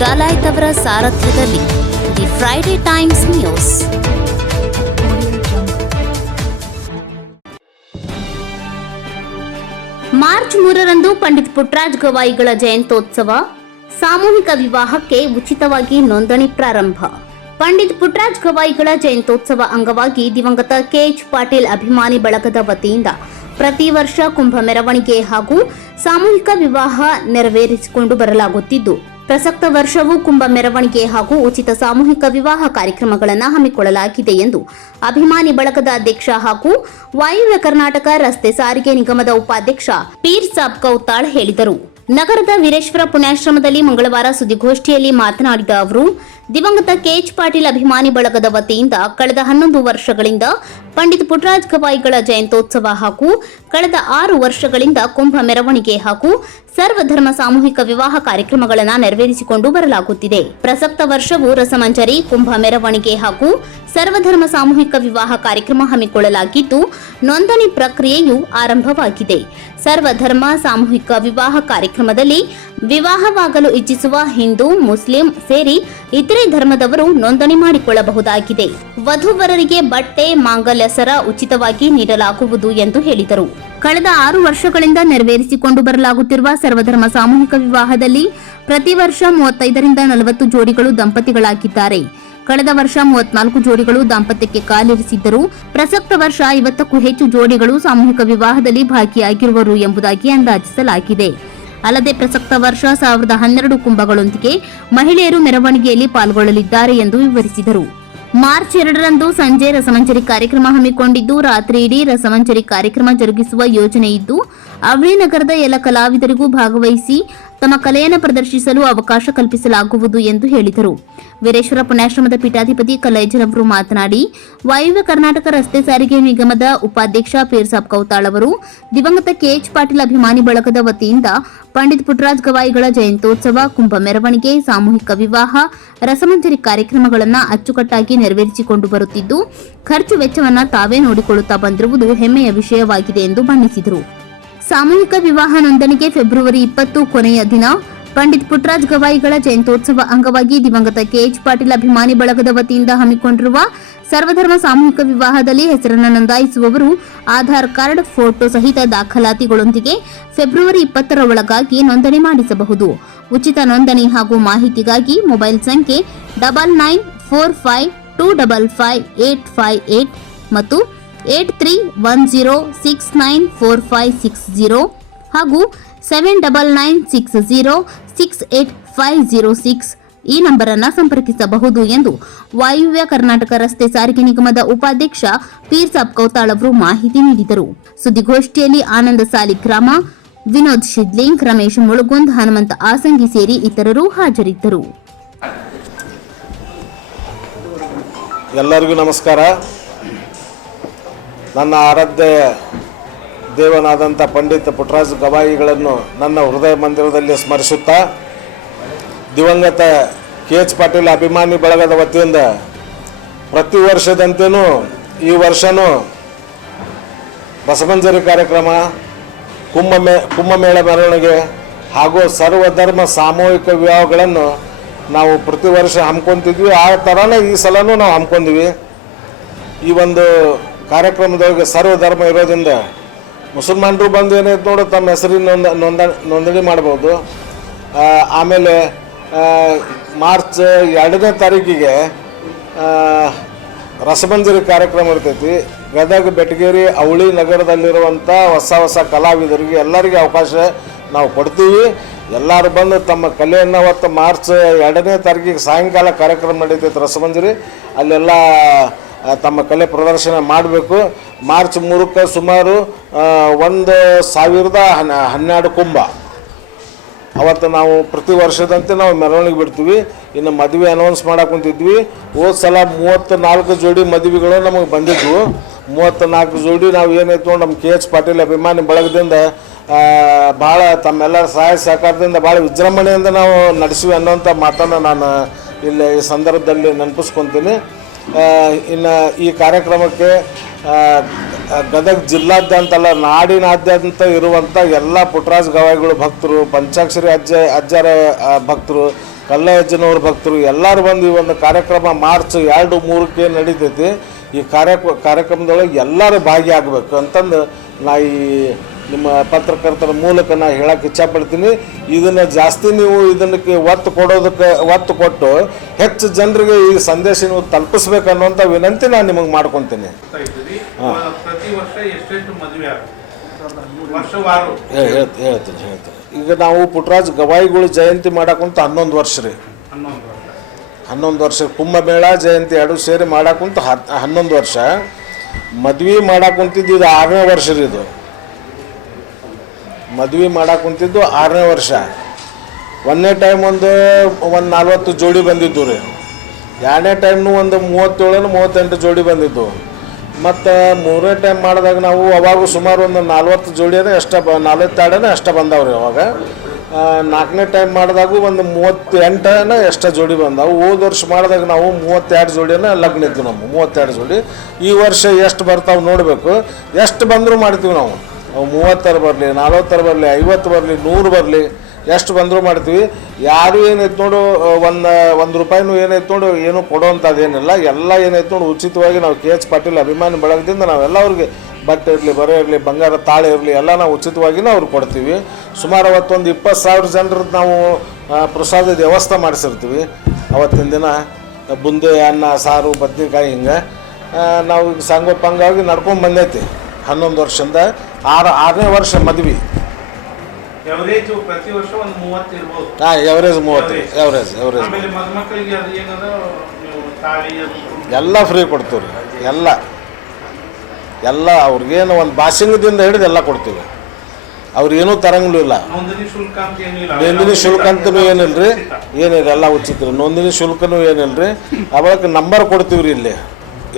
ಡಲಾಯ್ತ್ ಅವರ ಸಾರಥ್ಯದಲ್ಲಿ the Friday Times news. March ಮೂರರಂದು ಪಂಡಿತ್ ಪುಟ್ರಾಜ್ ಗವಾಯಿಗಳ ಜಯಂತ್ಯೋತ್ಸವ ಸಾಮೂಹಿಕ ವಿವಾಹಕ್ಕೆ ಉಚಿತವಾಗಿ ನೋಂದಣಿ ಪ್ರಾರಂಭ. ಪಂಡಿತ್ ಪುಟ್ರಾಜ್ ಗವಾಯಿಗಳ ಜಯಂತೋತ್ಸವ ಅಂಗವಾಗಿ ದಿವಂಗತ ಕೆಎಚ್ ಪಾಟೀಲ್ ಅಭಿಮಾನಿ ಬಳಗದ ವತಿಯಿಂದ ಪ್ರತಿ ವರ್ಷ ಕುಂಭ ಮೆರವಣಿಗೆ ಹಾಗೂ ಸಾಮೂಹಿಕ ವಿವಾಹ ನೆರವೇರಿಸಿಕೊಂಡು ಬರಲಾಗುತ್ತಿದ್ದು ಪ್ರಸಕ್ತ ವರ್ಷವೂ ಕುಂಭ ಮೆರವಣಿಗೆ ಹಾಗೂ ಉಚಿತ ಸಾಮೂಹಿಕ ವಿವಾಹ ಕಾರ್ಯಕ್ರಮಗಳನ್ನು ಹಮ್ಮಿಕೊಳ್ಳಲಾಗಿದೆ ಎಂದು ಅಭಿಮಾನಿ ಬಳಗದ ಅಧ್ಯಕ್ಷ ಹಾಗೂ ವಾಯುವ್ಯ ಕರ್ನಾಟಕ ರಸ್ತೆ ಸಾರಿಗೆ ನಿಗಮದ ಉಪಾಧ್ಯಕ್ಷ ಪೀರ್ ಸಾಬ್ ಕೌತಾಳ್ ಹೇಳಿದರು. ನಗರದ ವೀರೇಶ್ವರ ಪುಣ್ಯಾಶ್ರಮದಲ್ಲಿ ಮಂಗಳವಾರ ಸುದ್ದಿಗೋಷ್ಠಿಯಲ್ಲಿ ಮಾತನಾಡಿದ ಅವರು ದಿವಂಗತ ಕೆಎಚ್ ಪಾಟೀಲ್ ಅಭಿಮಾನಿ ಬಳಗದ ವತಿಯಿಂದ ಕಳೆದ ಹನ್ನೊಂದು ವರ್ಷಗಳಿಂದ ಪಂಡಿತ್ ಪುಟ್ಟರಾಜ್ ಗವಾಯಿಗಳ ಜಯಂತ್ಯೋತ್ಸವ ಹಾಗೂ ಕಳೆದ ಆರು ವರ್ಷಗಳಿಂದ ಕುಂಭ ಮೆರವಣಿಗೆ ಹಾಗೂ ಸರ್ವಧರ್ಮ ಸಾಮೂಹಿಕ ವಿವಾಹ ಕಾರ್ಯಕ್ರಮಗಳನ್ನು ನೆರವೇರಿಸಿಕೊಂಡು ಬರಲಾಗುತ್ತಿದೆ. ಪ್ರಸಕ್ತ ವರ್ಷವೂ ರಸಮಂಜರಿ, ಕುಂಭ ಮೆರವಣಿಗೆ ಹಾಗೂ ಸರ್ವಧರ್ಮ ಸಾಮೂಹಿಕ ವಿವಾಹ ಕಾರ್ಯಕ್ರಮ ಹಮ್ಮಿಕೊಳ್ಳಲಾಗಿದ್ದು, ನೋಂದಣಿ ಪ್ರಕ್ರಿಯೆಯು ಆರಂಭವಾಗಿದೆ. ಸರ್ವಧರ್ಮ ಸಾಮೂಹಿಕ ವಿವಾಹ ಕಾರ್ಯಕ್ರಮದಲ್ಲಿ ವಿವಾಹವಾಗಲು ಇಚ್ಛಿಸುವ ಹಿಂದೂ, ಮುಸ್ಲಿಂ ಸೇರಿ ಇತರೆ ಧರ್ಮದವರು ನೋಂದಣಿ ಮಾಡಿಕೊಳ್ಳಬಹುದಾಗಿದೆ. ವಧುವರರಿಗೆ ಬಟ್ಟೆ, ಮಾಂಗಲ್ಯ ಸರ ಉಚಿತವಾಗಿ ನೀಡಲಾಗುವುದು ಎಂದು ಹೇಳಿದರು. ಕಳೆದ ಆರು ವರ್ಷಗಳಿಂದ ನೆರವೇರಿಸಿಕೊಂಡು ಬರಲಾಗುತ್ತಿರುವ ಸರ್ವಧರ್ಮ ಸಾಮೂಹಿಕ ವಿವಾಹದಲ್ಲಿ ಪ್ರತಿ ವರ್ಷ ಮೂವತ್ತೈದರಿಂದ ನಲವತ್ತು ಜೋಡಿಗಳು ದಂಪತಿಗಳಾಗಿದ್ದಾರೆ. ಕಳೆದ ವರ್ಷ ಮೂವತ್ನಾಲ್ಕು ಜೋಡಿಗಳು ದಾಂಪತ್ಯಕ್ಕೆ ಕಾಲಿರಿಸಿದ್ದರು ಪ್ರಸಕ್ತ ವರ್ಷ ಐವತ್ತಕ್ಕೂ ಹೆಚ್ಚು ಜೋಡಿಗಳು ಸಾಮೂಹಿಕ ವಿವಾಹದಲ್ಲಿ ಭಾಗಿಯಾಗಿರುವರು ಎಂಬುದಾಗಿ ಅಂದಾಜಿಸಲಾಗಿದೆ. ಅಲ್ಲದೆ ಪ್ರಸಕ್ತ ವರ್ಷ ಸಾವಿರದ ಹನ್ನೆರಡು ಕುಂಭಗಳೊಂದಿಗೆ ಮಹಿಳೆಯರು ಮೆರವಣಿಗೆಯಲ್ಲಿ ಪಾಲ್ಗೊಳ್ಳಲಿದ್ದಾರೆ ಎಂದು ವಿವರಿಸಿದರು. ಮಾರ್ಚ್ ಎರಡರಂದು ಸಂಜೆ ರಸಮಂಜರಿ ಕಾರ್ಯಕ್ರಮ ಹಮ್ಮಿಕೊಂಡಿದ್ದು ರಾತ್ರಿ ರಸಮಂಜರಿ ಕಾರ್ಯಕ್ರಮ ಜರುಗಿಸುವ ಯೋಜನೆ ಇದ್ದು ಅವಳಿ ನಗರದ ಎಲ್ಲ ಕಲಾವಿದರಿಗೂ ಭಾಗವಹಿಸಿ ತಮ್ಮ ಕಲೆಯನ್ನು ಪ್ರದರ್ಶಿಸಲು ಅವಕಾಶ ಕಲ್ಪಿಸಲಾಗುವುದು ಎಂದು ಹೇಳಿದರು. ವೀರೇಶ್ವರ ಪುಣ್ಯಾಶ್ರಮದ ಪೀಠಾಧಿಪತಿ ಕಲ್ಲೈಜರವರು ಮಾತನಾಡಿ, ವಾಯುವ್ಯ ಕರ್ನಾಟಕ ರಸ್ತೆ ಸಾರಿಗೆ ನಿಗಮದ ಉಪಾಧ್ಯಕ್ಷ ಪೀರ್ಸಾಬ್ ಕೌತಾಳ್ ಅವರು, ದಿವಂಗತ ಕೆಎಚ್ ಪಾಟೀಲ್ ಅಭಿಮಾನಿ ಬಳಗದ ವತಿಯಿಂದ ಪಂಡಿತ್ ಪುಟ್ಟರಾಜ್ ಗವಾಯಿಗಳ ಜಯಂತ್ಯೋತ್ಸವ, ಕುಂಭ ಮೆರವಣಿಗೆ, ಸಾಮೂಹಿಕ ವಿವಾಹ, ರಸಮಂಜರಿ ಕಾರ್ಯಕ್ರಮಗಳನ್ನು ಅಚ್ಚುಕಟ್ಟಾಗಿ ನೆರವೇರಿಸಿಕೊಂಡು ಬರುತ್ತಿದ್ದು, ಖರ್ಚು ವೆಚ್ಚವನ್ನು ತಾವೇ ನೋಡಿಕೊಳ್ಳುತ್ತಾ ಬಂದಿರುವುದು ಹೆಮ್ಮೆಯ ವಿಷಯವಾಗಿದೆ ಎಂದು ಬಣ್ಣಿಸಿದರು. ಸಾಮೂಹಿಕ ವಿವಾಹ ನೋಂದಣಿಗೆ ಫೆಬ್ರವರಿ ಇಪ್ಪತ್ತು ಕೊನೆಯ ದಿನ ಪಂಡಿತ್ ಪುಟ್ರಾಜ್ ಗವಾಯಿಗಳ ಜಯಂತ್ಯೋತ್ಸವ ಅಂಗವಾಗಿ ದಿವಂಗತ ಕೆಎಚ್ ಪಾಟೀಲ್ ಅಭಿಮಾನಿ ಬಳಗದ ವತಿಯಿಂದ ಹಮ್ಮಿಕೊಂಡಿರುವ ಸರ್ವಧರ್ಮ ಸಾಮೂಹಿಕ ವಿವಾಹದಲ್ಲಿ ಹೆಸರನ್ನು ನೋಂದಾಯಿಸುವವರು ಆಧಾರ್ ಕಾರ್ಡ್, ಫೋಟೋ ಸಹಿತ ದಾಖಲಾತಿಗಳೊಂದಿಗೆ ಫೆಬ್ರವರಿ ಇಪ್ಪತ್ತರ ಒಳಗಾಗಿ ನೋಂದಣಿ ಮಾಡಿಸಬಹುದು. ಉಚಿತ ನೋಂದಣಿ ಹಾಗೂ ಮಾಹಿತಿಗಾಗಿ ಮೊಬೈಲ್ ಸಂಖ್ಯೆ double nine four five two double five eight five eight ಮತ್ತು eight three one zero six nine four five six zero ಹಾಗೂ seven double nine six zero six eight five zero six ಈ ನಂಬರನ್ನು ಸಂಪರ್ಕಿಸಬಹುದು ಎಂದು ವಾಯುವ್ಯ ಕರ್ನಾಟಕ ರಸ್ತೆ ಸಾರಿಗೆ ನಿಗಮದ ಉಪಾಧ್ಯಕ್ಷ ಪೀರ್ ಸಾಬ್ ಕೌತಾಳ್ ಅವರು ಮಾಹಿತಿ ನೀಡಿದರು. ಸುದ್ದಿಗೋಷ್ಠಿಯಲ್ಲಿ ಆನಂದ ಸಾಲಿಗ್ರಾಮ ವಿನೋದ್ ಶಿದ್ಲಿಂಗ್ ರಮೇಶ್ ಮುಳುಗುಂದ್, ಹನುಮಂತ ಆಸಂಗಿ ಸೇರಿ ಇತರರು ಹಾಜರಿದ್ದರು. ಎಲ್ಲರಿಗೂ ನಮಸ್ಕಾರ. ನನ್ನ ಆರಾಧ್ಯ ದೇವನಾದಂಥ ಪಂಡಿತ ಪುಟ್ಟರಾಜ ಗವಾಯಿಗಳನ್ನು ನನ್ನ ಹೃದಯ ಮಂದಿರದಲ್ಲಿ ಸ್ಮರಿಸುತ್ತಾ, ದಿವಂಗತ ಕೆ ಎಚ್ ಪಾಟೀಲ್ ಅಭಿಮಾನಿ ಬಳಗದ ವತಿಯಿಂದ ಪ್ರತಿ ವರ್ಷದಂತೆಯೂ ಈ ವರ್ಷವೂ ರಸಮಂಜರಿ ಕಾರ್ಯಕ್ರಮ, ಕುಂಭಮೇ, ಕುಂಭಮೇಳ ಮೆರವಣಿಗೆ ಹಾಗೂ ಸರ್ವಧರ್ಮ ಸಾಮೂಹಿಕ ವಿವಾಹಗಳನ್ನು ನಾವು ಪ್ರತಿ ವರ್ಷ ಹಮ್ಕೊತಿದ್ವಿ ಆ ಥರನೇ ಈ ಸಲನೂ ನಾವು ಹಮ್ಮಿಕೊಂಡ್ವಿ. ಈ ಒಂದು ಕಾರ್ಯಕ್ರಮದೊಳಗೆ ಸರ್ವಧರ್ಮ ಇರೋದ್ರಿಂದ ಮುಸಲ್ಮಾನರು ಬಂದು ಏನೈತೆ ನೋಡು, ತಮ್ಮ ಹೆಸರಿನ ನೋಂದ ನೋಂದ, ನೋಂದಣಿ ಮಾಡ್ಬೋದು. ಆಮೇಲೆ ಮಾರ್ಚ್ ಎರಡನೇ ತಾರೀಕಿಗೆ ರಸಮಂಜರಿ ಕಾರ್ಯಕ್ರಮ ಇರ್ತೈತಿ. ಗದಗ, ಬೆಟಗೇರಿ, ಅವಳಿ ನಗರದಲ್ಲಿರುವಂಥ ಹೊಸ ಹೊಸ ಕಲಾವಿದರಿಗೆ ಎಲ್ಲರಿಗೆ ಅವಕಾಶ ನಾವು ಕೊಡ್ತೀವಿ. ಎಲ್ಲರೂ ಬಂದು ತಮ್ಮ ಕಲೆಯನ್ನು ಅವತ್ತು ಮಾರ್ಚ್ ಎರಡನೇ ತಾರೀಕಿಗೆ ಸಾಯಂಕಾಲ ಕಾರ್ಯಕ್ರಮ ನಡೀತೈತೆ ರಸಮಂಜರಿ. ಅಲ್ಲೆಲ್ಲ ತಮ್ಮ ಕಲೆ ಪ್ರದರ್ಶನ ಮಾಡಬೇಕು. ಮಾರ್ಚ್ ಮೂರಕ್ಕೆ ಸುಮಾರು ಒಂದು ಸಾವಿರದ ಹನ್ನ ಹನ್ನೆರಡು ಕುಂಭ. ಅವತ್ತು ನಾವು ಪ್ರತಿ ವರ್ಷದಂತೆ ನಾವು ಮೆರವಣಿಗೆ ಬಿಡ್ತೀವಿ. ಇನ್ನು ಮದುವೆ ಅನೌನ್ಸ್ ಮಾಡಕ್ಕೆ ಕುಂತಿದ್ವಿ. ಹೋದ ಸಲ ಮೂವತ್ತು ನಾಲ್ಕು ಜೋಡಿ ಮದುವೆಗಳು ನಮಗೆ ಬಂದಿದ್ವು. ಮೂವತ್ತು ನಾಲ್ಕು ಜೋಡಿ ನಾವು ಏನಾಯ್ತು ನಮ್ಮ ಕೆ ಎಚ್ ಪಾಟೀಲ್ ಅಭಿಮಾನಿ ಬಳಗದಿಂದ ಭಾಳ ತಮ್ಮೆಲ್ಲರ ಸಹಾಯ ಸಹಕಾರದಿಂದ ಭಾಳ ವಿಜೃಂಭಣೆಯಿಂದ ನಾವು ನಡೆಸಿವಿ ಅನ್ನೋಂಥ ಮಾತನ್ನು ನಾನು ಇಲ್ಲಿ ಈ ಸಂದರ್ಭದಲ್ಲಿ ನೆನಪಿಸ್ಕೊತೀನಿ. ಇನ್ನು ಈ ಕಾರ್ಯಕ್ರಮಕ್ಕೆ ಗದಗ ಜಿಲ್ಲಾದ್ಯಂತ ಅಲ್ಲ ನಾಡಿನಾದ್ಯಂತ ಇರುವಂಥ ಎಲ್ಲ ಪುಟ್ರಾಜ್ ಗವಾಯಿಗಳು ಭಕ್ತರು, ಪಂಚಾಕ್ಷರಿ ಅಜ್ಜ, ಅಜ್ಜರ ಭಕ್ತರು, ಕಲ್ಲಯ್ಯಜ್ಜನವ್ರ ಭಕ್ತರು, ಎಲ್ಲರೂ ಬಂದು ಈ ಒಂದು ಕಾರ್ಯಕ್ರಮ ಮಾರ್ಚ್ ಎರಡು ಮೂರಕ್ಕೆ ನಡೀತೈತಿ. ಈ ಕಾರ್ಯ, ಕಾರ್ಯಕ್ರಮದೊಳಗೆ ಎಲ್ಲರೂ ಭಾಗಿಯಾಗಬೇಕು ಅಂತಂದು ನಾ ಈ ನಿಮ್ಮ ಪತ್ರಕರ್ತರ ಮೂಲಕ ನಾನು ಹೇಳಕ್ಕೆ ಇಚ್ಛಪಡ್ತೀನಿ. ಇದನ್ನು ಜಾಸ್ತಿ ನೀವು ಇದನ್ನಕ್ಕೆ ಒತ್ತು ಕೊಡೋದಕ್ಕೆ ಒತ್ತು ಕೊಟ್ಟು ಹೆಚ್ಚು ಜನರಿಗೆ ಈ ಸಂದೇಶ ನೀವು ತಲುಪಿಸ್ಬೇಕು ಅನ್ನುವಂಥ ವಿನಂತಿ ನಾನು ನಿಮಗೆ ಮಾಡ್ಕೊತೀನಿ. ಹೇಳ್ತೀನಿ ಹೇಳ್ತೀನಿ. ಈಗ ನಾವು ಪುಟ್ರಾಜ್ ಗವಾಯಿಗಳು ಜಯಂತಿ ಮಾಡಕ್ಕಂತ ಹನ್ನೊಂದು ವರ್ಷ ರೀ. ಹನ್ನೊಂದು ವರ್ಷ. ಕುಂಭಮೇಳ ಜಯಂತಿ ಎರಡು ಸೇರಿ ಮಾಡಕ್ಕಂತ ಹನ್ನೊಂದು ವರ್ಷ. ಮದ್ವೆ ಮಾಡಕ್ಕಂತಿದ್ದು ಇದು ಆರನೇ ವರ್ಷ ರೀ ಇದು. ಮದ್ವೆ ಮಾಡಕ್ಕಂತಿದ್ದು ಆರನೇ ವರ್ಷ. ಒಂದನೇ ಟೈಮ್ ಒಂದು ಒಂದು ನಲ್ವತ್ತು ಜೋಡಿ ಬಂದಿದ್ದು ರೀ. ಎರಡನೇ ಟೈಮ್ನು ಒಂದು ಮೂವತ್ತೇಳು ಮೂವತ್ತೆಂಟು ಜೋಡಿ ಬಂದಿದ್ದು. ಮತ್ತು ಮೂರನೇ ಟೈಮ್ ಮಾಡಿದಾಗ ನಾವು ಅವಾಗ ಸುಮಾರು ಒಂದು ನಲ್ವತ್ತು ಜೋಡಿಯೇ ಎಷ್ಟ ಬ ನಲ್ವತ್ತೆರಡನೇ ಅಷ್ಟ ಬಂದಾವ್ರಿ ಅವಾಗ. ನಾಲ್ಕನೇ ಟೈಮ್ ಮಾಡಿದಾಗೂ ಒಂದು ಮೂವತ್ತೆಂಟನ ಎಷ್ಟ ಜೋಡಿ ಬಂದಾವು. ಹೋದ ವರ್ಷ ಮಾಡಿದಾಗ ನಾವು ಮೂವತ್ತೆರಡು ಜೋಡಿನ ಲಗ್ನ ಇದ್ದು ನಮ್ಮ ಮೂವತ್ತೆರಡು ಜೋಡಿ. ಈ ವರ್ಷ ಎಷ್ಟು ಬರ್ತಾವೆ ನೋಡಬೇಕು. ಎಷ್ಟು ಬಂದರೂ ಮಾಡ್ತೀವಿ ನಾವು. ಅವು ಮೂವತ್ತರ ಬರಲಿ, ನಲ್ವತ್ತರ ಬರಲಿ, ಐವತ್ತು ಬರಲಿ, ನೂರು ಬರಲಿ, ಎಷ್ಟು ಬಂದರೂ ಮಾಡ್ತೀವಿ. ಯಾರು ಏನೈತೆ ನೋಡು ಒಂದು ಒಂದು ರೂಪಾಯಿನೂ ಏನೈತೆ ನೋಡು, ಏನು ಕೊಡೋವಂಥದ್ದೇನಿಲ್ಲ ಎಲ್ಲ ಏನೈತೆ ನೋಡು, ಉಚಿತವಾಗಿ ನಾವು ಕೆ ಎಚ್ ಪಾಟೀಲ್ ಅಭಿಮಾನಿ ಬಳಗದಿಂದ ನಾವೆಲ್ಲ ಅವ್ರಿಗೆ ಬಟ್ಟೆ ಇರಲಿ, ಬರೆ ಇರಲಿ, ಬಂಗಾರ ತಾಳೆ ಇರಲಿ, ಎಲ್ಲ ನಾವು ಉಚಿತವಾಗಿನೂ ಅವ್ರಿಗೆ ಕೊಡ್ತೀವಿ. ಸುಮಾರು ಅವತ್ತೊಂದು ಇಪ್ಪತ್ತು ಸಾವಿರ ಜನರದ್ದು ನಾವು ಪ್ರಸಾದದ ವ್ಯವಸ್ಥೆ ಮಾಡಿಸಿರ್ತೀವಿ. ಅವತ್ತಿನ ದಿನ, ಬುಂದೆ, ಅನ್ನ, ಸಾರು, ಬದ್ನೆಕಾಯಿ ಹಿಂಗೆ ನಾವು ಸಂಗೋಪಂಗಾಗಿ ನಡ್ಕೊಂಡು ಬಂದೈತಿ. ಹನ್ನೊಂದು ವರ್ಷದಿಂದ ಆರು ಆರನೇ ವರ್ಷ ಮದ್ವೆ. ಎವರೇಜ್ ಪ್ರತಿ ವರ್ಷ ಒಂದು ಮೂವತ್ತು ಇರ್ಬೋದು. ಹಾಂ ಎವರೇಜ್ ಮೂವತ್ತು ಎವರೇಜ್ ಎವರೇಜ್ ಅದು ಏನದ ಎಲ್ಲ ಫ್ರೀ ಕೊಡ್ತೀವಿ ಎಲ್ಲ. ಎಲ್ಲ ಅವ್ರಿಗೇನು ಒಂದು ಭಾಷಿಂಗದಿಂದ ಹಿಡಿದು ಎಲ್ಲ ಕೊಡ್ತೀವಿ. ಅವ್ರಿಗೇನೂ ತರಂಗಿಲ್ಲ ಇಲ್ಲ. ನೋಂದಣಿ ಶುಲ್ಕ ಅಂತ ಏನಿಲ್ಲ. ರೀ ಏನಿಲ್ಲ ಎಲ್ಲ ಉಚಿತ. ರೀ ನೋಂದಣಿ ಶುಲ್ಕನೂ ಏನಿಲ್ಲ ರೀ ಅವಾಗ ನಂಬರ್ ಕೊಡ್ತೀವಿ ರೀ ಇಲ್ಲಿ.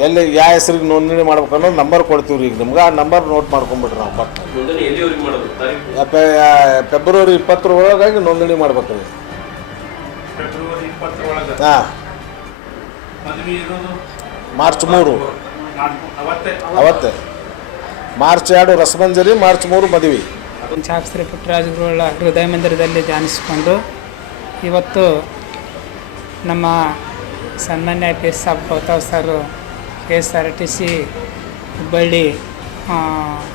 ಎಲ್ಲಿ ಯಾವ ಹೆಸ್ರಿಗೆ ನೋಂದಣಿ ಮಾಡ್ಬೇಕು ಅನ್ನೋ ನಂಬರ್ ಕೊಡ್ತೀವಿ ರೀ ಈಗ ನಿಮ್ಗೆ. ಆ ನಂಬರ್ ನೋಟ್ ಮಾಡ್ಕೊಂಬಿಡ್ರಿ ನಾವು ಪಕ್ಕ ನೋಂದಣಿ ಎಲ್ಲಿವರೆಗೆ ಮಾಡೋದು ತಾರೀಕು? ಫೆಬ್ರವರಿ ಇಪ್ಪತ್ತರ ಒಳಗಾಗಿ ನೋಂದಣಿ ಮಾಡ್ಬೇಕು ರೀ. ಫೆಬ್ರವರಿ ಇಪ್ಪತ್ತರೊಳಗೆ ಹಾಂ. ಮದುವೆ ಇರೋದು? ಮಾರ್ಚ್ ಮೂರು. ನಾಲ್ಕು ಅವತ್ತೇ. ಅವತ್ತೇ. ಮಾರ್ಚ್ ಎರಡು ರಸಮಂಜರಿ ಮಾರ್ಚ್ ಮೂರು ಮದುವೆ. ಶಾಸ್ತ್ರಿ ಪುಟ್ಟರಾಜಗುರುಗಳ ಹೃದಯ ಮಂದಿರದಲ್ಲಿ ಧ್ಯಾನಿಸಿಕೊಂಡು ಇವತ್ತು ನಮ್ಮ ಸನ್ಮಾನ್ಯ P S Saab Gautam sir K S R T C Hubballi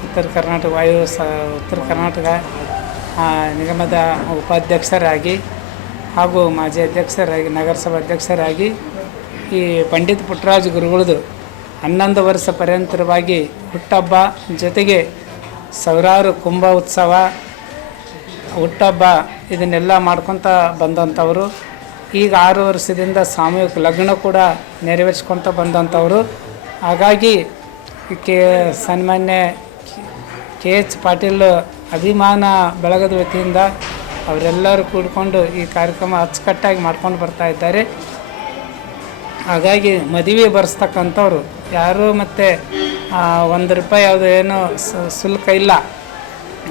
Uttara Karnataka ವಾಯು ಸ, ಉತ್ತರ ಕರ್ನಾಟಕ ನಿಗಮದ ಉಪಾಧ್ಯಕ್ಷರಾಗಿ ಹಾಗೂ ಮಾಜಿ ಅಧ್ಯಕ್ಷರಾಗಿ, ನಗರಸಭಾ ಅಧ್ಯಕ್ಷರಾಗಿ ಈ ಪಂಡಿತ್ ಪುಟ್ಟರಾಜ ಗುರುಗಳದು ಹನ್ನೊಂದು ವರ್ಷ ಪರ್ಯಂತರವಾಗಿ ಹುಟ್ಟಬ್ಬ ಜೊತೆಗೆ ಸಾವಿರಾರು ಕುಂಭ ಉತ್ಸವ ಹುಟ್ಟಬ್ಬ ಇದನ್ನೆಲ್ಲ ಮಾಡ್ಕೊತ ಬಂದಂಥವರು. ಈಗ ಆರು ವರ್ಷದಿಂದ ಸಾಮೂಹಿಕ ಲಗ್ನ ಕೂಡ ನೆರವೇರಿಸ್ಕೊತ ಬಂದಂಥವರು. ಹಾಗಾಗಿ ಕೆ ಸನ್ಮಾನ್ಯ ಕೆ ಎಚ್ ಪಾಟೀಲ್ ಅಭಿಮಾನ ಬೆಳಗದ ವತಿಯಿಂದ ಅವರೆಲ್ಲರೂ ಕೂಡಿಕೊಂಡು ಈ ಕಾರ್ಯಕ್ರಮ ಅಚ್ಚುಕಟ್ಟಾಗಿ ಮಾಡ್ಕೊಂಡು ಬರ್ತಾ ಇದ್ದಾರೆ. ಹಾಗಾಗಿ ಮದುವೆ ಬರೆಸ್ತಕ್ಕಂಥವ್ರು ಯಾರು ಮತ್ತು ಒಂದು ರೂಪಾಯಿ ಯಾವುದು ಏನು ಶುಲ್ಕ ಇಲ್ಲ.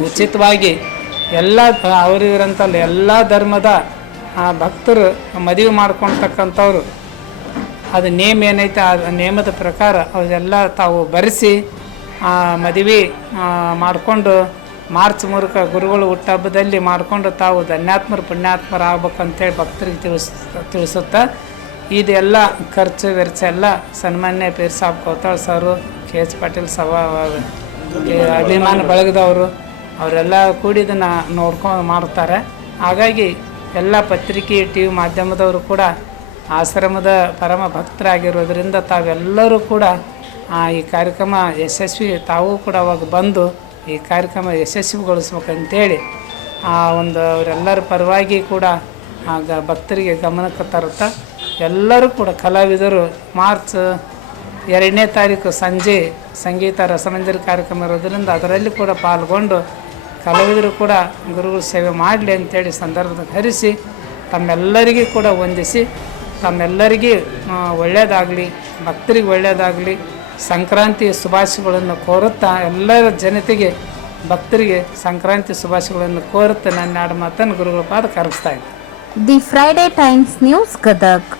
ಉಚಿತವಾಗಿ ಎಲ್ಲ, ಅವರು ಎಲ್ಲ ಧರ್ಮದ ಆ, ಭಕ್ತರು ಮದುವೆ ಮಾಡ್ಕೊಳ್ತಕ್ಕಂಥವ್ರು ಅದು ನೇಮ್ ಏನೈತೆ ಆ ನೇಮದ ಪ್ರಕಾರ ಅವರೆಲ್ಲ ತಾವು ಬರೆಸಿ ಮದುವೆ ಮಾಡಿಕೊಂಡು ಮಾರ್ಚ್ ಮೂಲಕ ಗುರುಗಳು ಹುಟ್ಟಹಬ್ಬದಲ್ಲಿ ಮಾಡಿಕೊಂಡು ತಾವು ಧನ್ಯಾತ್ಮರು ಪುಣ್ಯಾತ್ಮರು ಆಗ್ಬೇಕಂತೇಳಿ ಭಕ್ತರಿಗೆ ತಿಳಿಸ್ ತಿಳಿಸುತ್ತಾ ಇದೆಲ್ಲ ಖರ್ಚು ವೆಚ್ಚ ಎಲ್ಲ ಸನ್ಮಾನ್ಯ Peer Saab Kotal sir K H Patil ಸಭಾ ಅಭಿಮಾನ ಬಳಗದವರು ಅವರೆಲ್ಲ ಕೂಡಿದನ್ನು ನೋಡ್ಕೊಂಡು ಮಾಡ್ತಾರೆ. ಹಾಗಾಗಿ ಎಲ್ಲ ಪತ್ರಿಕೆ ಟಿ ವಿ ಮಾಧ್ಯಮದವರು ಕೂಡ ಆಶ್ರಮದ ಪರಮ ಭಕ್ತರಾಗಿರೋದ್ರಿಂದ ತಾವೆಲ್ಲರೂ ಕೂಡ ಈ ಕಾರ್ಯಕ್ರಮ ಯಶಸ್ವಿ, ತಾವು ಕೂಡ ಅವಾಗ ಬಂದು ಈ ಕಾರ್ಯಕ್ರಮ ಯಶಸ್ವಿಗೊಳಿಸ್ಬೇಕಂತೇಳಿ ಆ ಒಂದು ಅವರೆಲ್ಲರ ಪರವಾಗಿ ಕೂಡ ಆಗ ಭಕ್ತರಿಗೆ ಗಮನಕ್ಕೆ ತರುತ್ತಾ ಎಲ್ಲರೂ ಕೂಡ ಕಲಾವಿದರು. ಮಾರ್ಚ್ ಎರಡನೇ ತಾರೀಕು ಸಂಜೆ ಸಂಗೀತ ರಸಮಂಜರಿ ಕಾರ್ಯಕ್ರಮ ಇರೋದರಿಂದ ಅದರಲ್ಲಿ ಕೂಡ ಪಾಲ್ಗೊಂಡು ಕಲಾವಿದರು ಕೂಡ ಗುರುಗಳು ಸೇವೆ ಮಾಡಲಿ ಅಂತೇಳಿ ಸಂದರ್ಭದ ಹರಿಸಿ, ತಮ್ಮೆಲ್ಲರಿಗೂ ಕೂಡ ವಂದಿಸಿ, ತಮ್ಮೆಲ್ಲರಿಗೂ ಒಳ್ಳೆಯದಾಗಲಿ ಭಕ್ತರಿಗೆ ಒಳ್ಳೆಯದಾಗಲಿ ಸಂಕ್ರಾಂತಿ ಶುಭಾಶಯಗಳನ್ನು ಕೋರುತ್ತಾ ಎಲ್ಲರ ಜನತೆಗೆ, ಭಕ್ತರಿಗೆ ಸಂಕ್ರಾಂತಿ ಶುಭಾಶಯಗಳನ್ನು ಕೋರುತ್ತಾ ನನ್ನ ಆಡು ಮಾತನ್ನು ಗುರುಗಳ ಪಾದ ಕರೆಸ್ತಾ ಇದ್ದೆ. The Friday Times news Gadag